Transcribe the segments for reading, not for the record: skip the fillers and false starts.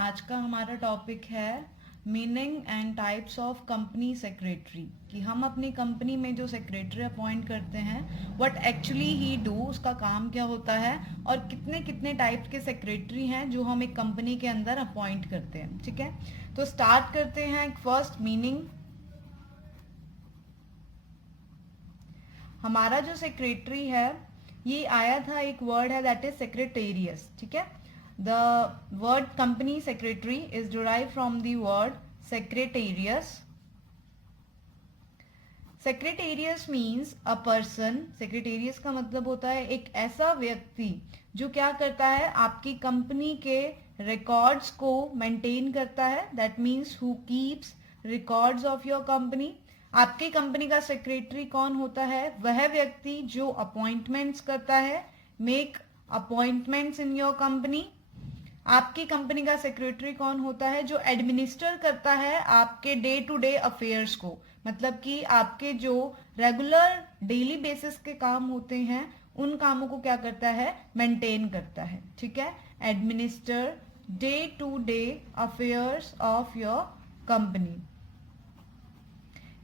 आज का हमारा टॉपिक है meaning and types of company secretary, कि हम अपनी कंपनी में जो सेक्रेटरी अपॉइंट करते हैं व्हाट एक्चुअली ही डू, उसका काम क्या होता है और कितने कितने टाइप के सेक्रेटरी हैं जो हम एक कंपनी के अंदर अपॉइंट करते हैं। ठीक है, तो स्टार्ट करते हैं। फर्स्ट मीनिंग, हमारा जो सेक्रेटरी है ये आया था, एक वर्ड है दैट इज सेक्रेटेरियस। ठीक है, the word company secretary is derive from the word secretarius. Secretarius means a person, secretarius का मतलब होता है एक ऐसा व्यक्ति जो क्या करता है, आपकी कंपनी के रिकॉर्ड्स को मेंटेन करता है। That means who keeps records of your company. आपकी कंपनी का सेक्रेटरी कौन होता है? वह व्यक्ति जो अपॉइंटमेंट्स करता है, make appointments in your company. आपकी कंपनी का सेक्रेटरी कौन होता है? जो एडमिनिस्टर करता है आपके डे टू डे अफेयर्स को, मतलब कि आपके जो रेगुलर डेली बेसिस के काम होते हैं उन कामों को क्या करता है? मेंटेन करता है। ठीक है, administer day to day affairs of your company.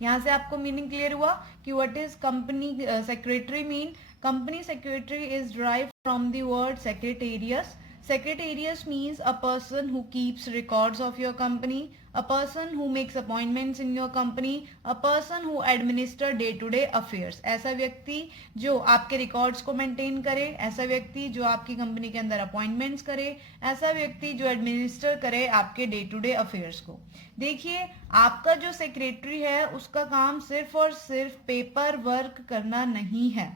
यहां से आपको मीनिंग क्लियर हुआ कि what is company secretary mean. Company secretary is derived from the word secretarius. Secretariat means a person who keeps records of your company, a person who makes appointments in your company, a person who administer day to day affairs. ऐसा व्यक्ति जो आपके records को maintain करे, ऐसा व्यक्ति जो आपकी कंपनी के अंदर अपॉइंटमेंट्स करे, ऐसा व्यक्ति जो एडमिनिस्टर करे आपके डे टू डे अफेयर्स को। देखिए, आपका जो सेक्रेटरी है उसका काम सिर्फ और सिर्फ पेपर वर्क करना नहीं है।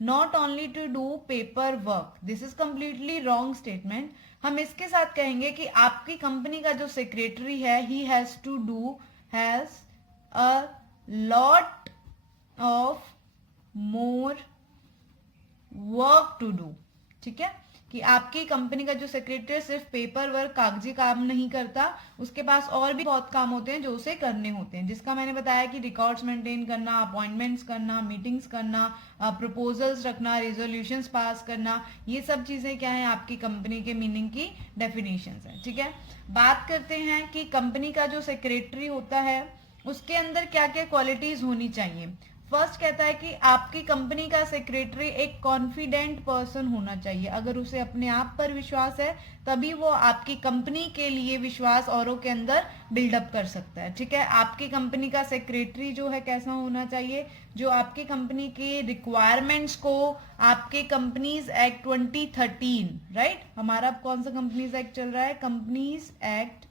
Not only to do paper work. This is completely wrong statement. हम इसके साथ कहेंगे कि आपकी कंपनी का जो सेक्रेटरी है he has a lot of more work to do. ठीक है, कि आपकी कंपनी का जो सेक्रेटरी सिर्फ पेपर वर्क, कागजी काम नहीं करता, उसके पास और भी बहुत काम होते हैं जो उसे करने होते हैं, जिसका मैंने बताया कि रिकॉर्ड्स मेंटेन करना, अपॉइंटमेंट्स करना, मीटिंग्स करना, प्रपोजल्स रखना, रेजोल्यूशंस पास करना, ये सब चीजें क्या है आपकी कंपनी के मीनिंग की डेफिनेशंस हैं। ठीक है, बात करते हैं कि कंपनी का जो सेक्रेटरी होता है उसके अंदर क्या क्या क्वालिटीज होनी चाहिए। फर्स्ट कहता है कि आपकी कंपनी का सेक्रेटरी एक कॉन्फिडेंट पर्सन होना चाहिए। अगर उसे अपने आप पर विश्वास है तभी वो आपकी कंपनी के लिए विश्वास औरों के अंदर बिल्डअप कर सकता है। ठीक है, आपकी कंपनी का सेक्रेटरी जो है कैसा होना चाहिए? जो आपकी कंपनी के रिक्वायरमेंट्स को, आपके कंपनीज एक्ट 2013, राइट, हमारा कौन सा कंपनीज एक्ट चल रहा है? कंपनीज एक्ट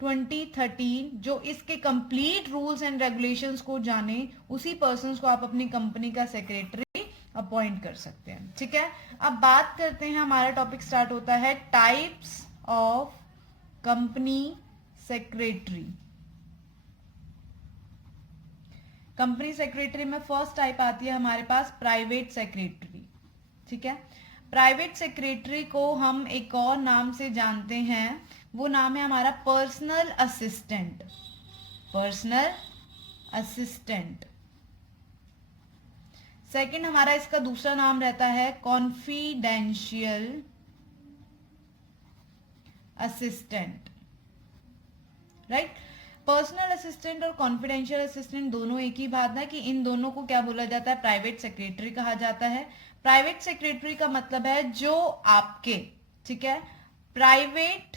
2013, जो इसके कंप्लीट रूल्स एंड रेगुलेशंस को जाने, उसी पर्सन को आप अपनी कंपनी का सेक्रेटरी अपॉइंट कर सकते हैं। ठीक है, अब बात करते हैं, हमारा टॉपिक स्टार्ट होता है types of company secretary. Company secretary में फर्स्ट टाइप आती है हमारे पास प्राइवेट सेक्रेटरी। ठीक है, प्राइवेट सेक्रेटरी को हम एक और नाम से जानते हैं, वो नाम है हमारा personal assistant. Personal assistant. Second हमारा इसका दूसरा नाम रहता है confidential assistant. Right, personal assistant और कॉन्फिडेंशियल असिस्टेंट दोनों एक ही बात है कि इन दोनों को क्या बोला जाता है? प्राइवेट सेक्रेटरी कहा जाता है। प्राइवेट सेक्रेटरी का मतलब है जो आपके, ठीक है, प्राइवेट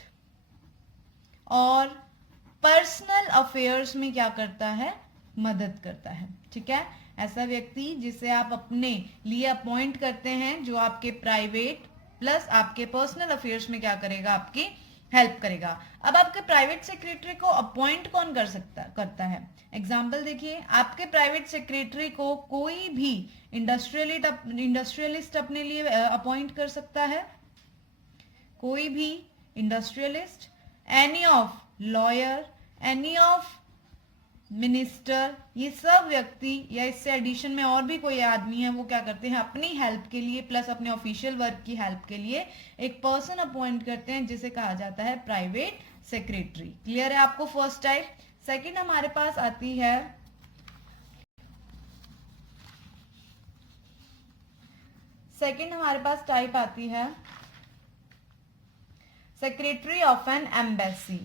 और पर्सनल अफेयर्स में क्या करता है? मदद करता है। ठीक है, ऐसा व्यक्ति जिसे आप अपने लिए अपॉइंट करते हैं, जो आपके प्राइवेट प्लस आपके पर्सनल अफेयर्स में क्या करेगा? आपकी हेल्प करेगा। अब आपके प्राइवेट सेक्रेटरी को अपॉइंट कौन करता है? एग्जाम्पल देखिए, आपके प्राइवेट सेक्रेटरी को कोई भी इंडस्ट्रियलिस्ट अपने लिए अपॉइंट कर सकता है, कोई भी industrialist, any of lawyer, any of minister, ये सब व्यक्ति या इससे एडिशन में और भी कोई आदमी है, वो क्या करते हैं? अपनी हेल्प के लिए प्लस अपने ऑफिशियल वर्क की हेल्प के लिए एक पर्सन अपॉइंट करते हैं जिसे कहा जाता है प्राइवेट सेक्रेटरी। क्लियर है आपको फर्स्ट टाइप? सेकंड हमारे पास आती है टाइप आती है secretary of N embassy.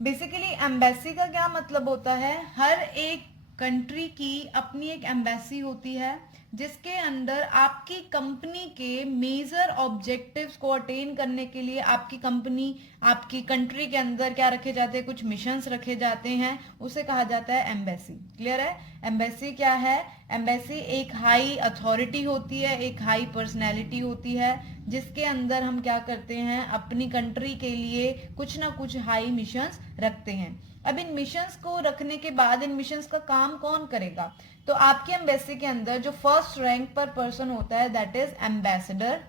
Basically embassy का क्या मतलब होता है, हर एक कंट्री की अपनी एक एम्बेसी होती है जिसके अंदर आपकी कंपनी के मेजर ऑब्जेक्टिव्स को अटेन करने के लिए आपकी कंपनी, आपकी कंट्री के अंदर क्या रखे जाते हैं, कुछ मिशंस रखे जाते हैं, उसे कहा जाता है एम्बेसी। क्लियर है? एम्बेसी क्या है? एम्बेसी एक हाई अथॉरिटी होती है, एक हाई पर्सनैलिटी होती है जिसके अंदर हम क्या करते हैं, अपनी कंट्री के लिए कुछ ना कुछ हाई मिशंस रखते हैं। अब इन मिशंस को रखने के बाद इन मिशंस का काम कौन करेगा, तो आपकी एम्बेसी के अंदर जो फर्स्ट रैंक पर पर्सन होता है दैट इज एम्बेसडर।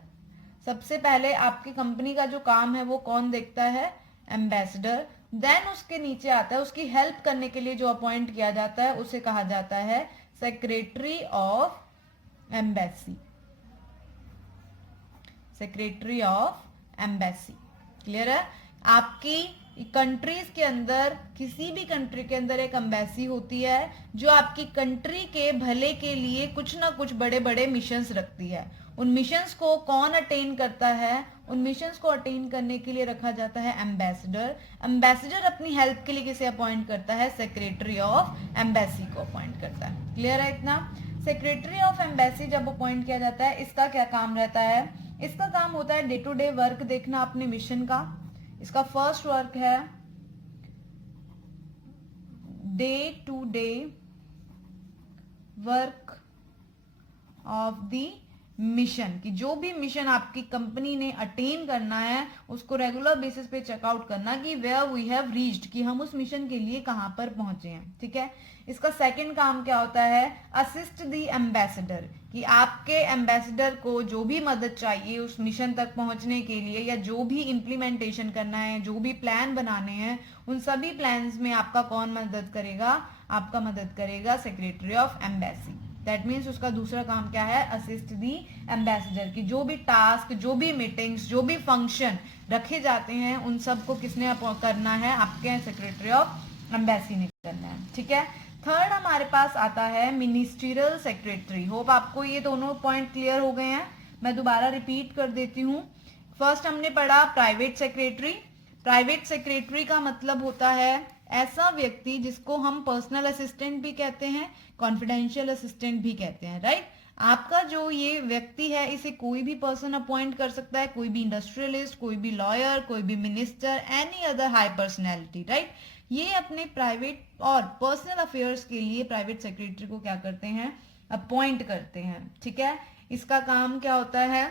सबसे पहले आपकी कंपनी का जो काम है वो कौन देखता है, एम्बेसडर। देन उसके नीचे आता है, उसकी हेल्प करने के लिए जो अपॉइंट किया जाता है उसे कहा जाता है secretary of embassy. Secretary of embassy. Clear है? आपकी कंट्रीज के अंदर, किसी भी कंट्री के अंदर एक एम्बेसी होती है जो आपकी कंट्री के भले के लिए कुछ ना कुछ बड़े बड़े मिशंस रखती है। उन मिशंस को कौन अटेन करता है, उन मिशंस को अटेन करने के लिए रखा जाता है एम्बेसडर। एम्बेसडर अपनी हेल्प के लिए किसे अपॉइंट करता है, सेक्रेटरी ऑफ एम्बेसी को अपॉइंट करता है। क्लियर है इतना? सेक्रेटरी ऑफ एम्बेसी जब अपॉइंट किया जाता है, इसका क्या काम रहता है, इसका काम होता है डे टू डे वर्क देखना अपने मिशन का। इसका फर्स्ट वर्क है day to day work of the mission, कि जो भी मिशन आपकी कंपनी ने अटेन करना है उसको रेगुलर बेसिस पे चेकआउट करना कि वेयर वी हैव रीच्ड, कि हम उस मिशन के लिए कहां पर पहुंचे हैं। ठीक है? इसका सेकंड काम क्या होता है, असिस्ट द एम्बेसडर, कि आपके एम्बेसडर को जो भी मदद चाहिए उस मिशन तक पहुंचने के लिए, या जो भी इंप्लीमेंटेशन करना है, जो भी प्लान बनाने हैं, उन सभी प्लान्स में आपका कौन मदद करेगा, आपका मदद करेगा secretary of embassy. That means उसका दूसरा काम क्या है, असिस्ट दी एम्बेसडर, की जो भी टास्क, जो भी मीटिंग्स, जो भी फंक्शन रखे जाते हैं उन सबको किसने करना है, आपके सेक्रेटरी ऑफ एम्बेसी ने करना है। ठीक है? थर्ड हमारे पास आता है मिनिस्ट्रियल सेक्रेटरी। होप आपको ये दोनों पॉइंट क्लियर हो गए हैं। मैं दोबारा रिपीट कर देती हूँ। फर्स्ट हमने पढ़ा प्राइवेट सेक्रेटरी। प्राइवेट सेक्रेटरी का मतलब होता है ऐसा व्यक्ति जिसको हम पर्सनल असिस्टेंट भी कहते हैं, कॉन्फिडेंशियल असिस्टेंट भी कहते हैं। राइट? आपका जो ये व्यक्ति है इसे कोई भी पर्सन अपॉइंट कर सकता है, कोई भी इंडस्ट्रियलिस्ट, कोई भी लॉयर, कोई भी minister, any other high personality. Right? ये अपने प्राइवेट और पर्सनल अफेयर्स के लिए प्राइवेट सेक्रेटरी को क्या करते हैं, अपॉइंट करते हैं। ठीक है? इसका काम क्या होता है,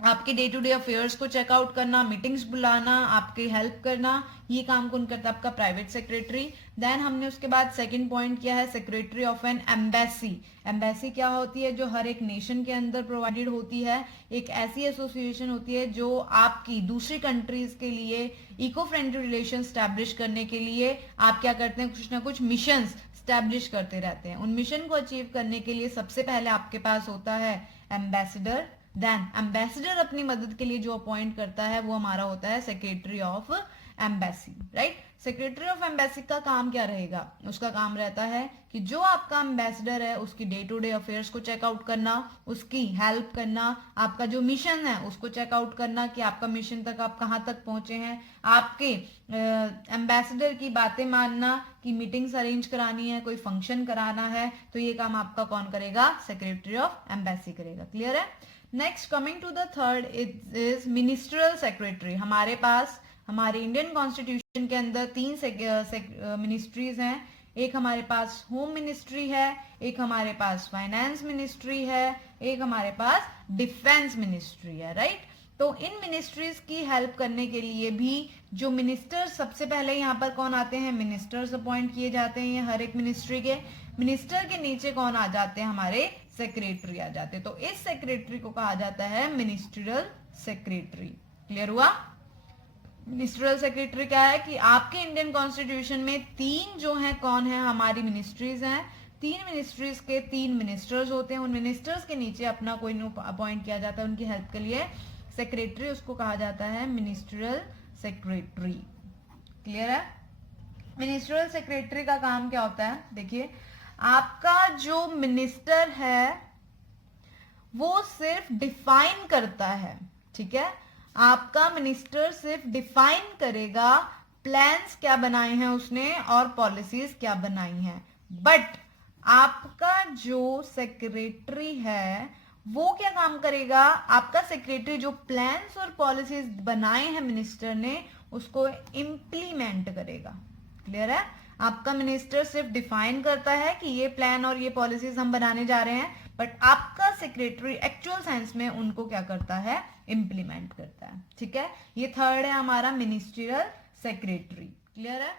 आपके डे टू डे अफेयर्स को चेकआउट करना, मीटिंग्स बुलाना, आपकी हेल्प करना, ये काम कौन करता है, आपका प्राइवेट सेक्रेटरी। देन हमने उसके बाद सेकंड पॉइंट किया है secretary of N embassy. Embassy क्या होती है, जो हर एक नेशन के अंदर प्रोवाइडेड होती है, एक ऐसी एसोसिएशन होती है जो आपकी दूसरी कंट्रीज के लिए इको फ्रेंडली रिलेशन स्टैब्लिश करने के लिए आप क्या करते हैं, कुछ ना कुछ मिशन स्टैब्लिश करते रहते हैं। उन मिशन को अचीव करने के लिए सबसे पहले आपके पास होता है एम्बेसडर। देन एम्बेसडर अपनी मदद के लिए जो अपॉइंट करता है वो हमारा होता है secretary of embassy. Right? Secretary of embassy का काम क्या रहेगा, उसका काम रहता है कि जो आपका एम्बेसडर है उसकी डे टू डे अफेयर्स को चेकआउट करना, उसकी हेल्प करना, आपका जो मिशन है उसको चेकआउट करना कि आपका मिशन तक आप कहाँ तक पहुंचे हैं, आपके एम्बेसडर की बातें मानना, कि मीटिंग्स अरेंज करानी है, कोई फंक्शन कराना है, तो ये काम आपका कौन करेगा, सेक्रेटरी ऑफ एम्बेसी करेगा। क्लियर है? Next coming to the third is ministerial secretary. हमारे पास हमारे इंडियन कॉन्स्टिट्यूशन के अंदर तीन मिनिस्ट्रीज हैं। एक हमारे पास होम मिनिस्ट्री है, एक हमारे पास फाइनेंस मिनिस्ट्री है, एक हमारे पास डिफेंस मिनिस्ट्री है। राइट? तो इन मिनिस्ट्रीज की हेल्प करने के लिए भी जो मिनिस्टर्स, सबसे पहले यहाँ पर कौन आते हैं, मिनिस्टर्स अपॉइंट किए जाते हैं हर एक मिनिस्ट्री के। मिनिस्टर के नीचे कौन आ जाते हैं, हमारे सेक्रेटरी आ जाते हैं। तो इस सेक्रेटरी को कहा जाता है मिनिस्ट्रियल सेक्रेटरी। क्लियर हुआ? मिनिस्ट्रियल सेक्रेटरी क्या है कि आपके इंडियन कॉन्स्टिट्यूशन में तीन जो है कौन है, हमारी मिनिस्ट्रीज हैं। तीन मिनिस्ट्रीज के तीन मिनिस्टर्स होते हैं। उन मिनिस्टर्स के नीचे अपना कोई अपॉइंट किया जाता है उनकी हेल्प के लिए सेक्रेटरी, उसको कहा जाता है मिनिस्ट्रियल सेक्रेटरी। क्लियर है? मिनिस्ट्रियल सेक्रेटरी का काम क्या होता है, देखिए आपका जो मिनिस्टर है वो सिर्फ डिफाइन करता है, ठीक है। आपका मिनिस्टर सिर्फ डिफाइन करेगा प्लान्स क्या बनाए हैं उसने और पॉलिसीज क्या बनाई हैं, बट आपका जो सेक्रेटरी है वो क्या काम करेगा, आपका सेक्रेटरी जो प्लान्स और पॉलिसीज बनाए हैं मिनिस्टर ने उसको इम्प्लीमेंट करेगा। क्लियर है? आपका मिनिस्टर सिर्फ डिफाइन करता है कि ये प्लान और ये पॉलिसीज हम बनाने जा रहे हैं, बट आपका सेक्रेटरी एक्चुअल सेंस में उनको क्या करता है, इम्प्लीमेंट करता है। ठीक है, ये थर्ड है हमारा मिनिस्ट्रियल सेक्रेटरी। क्लियर है?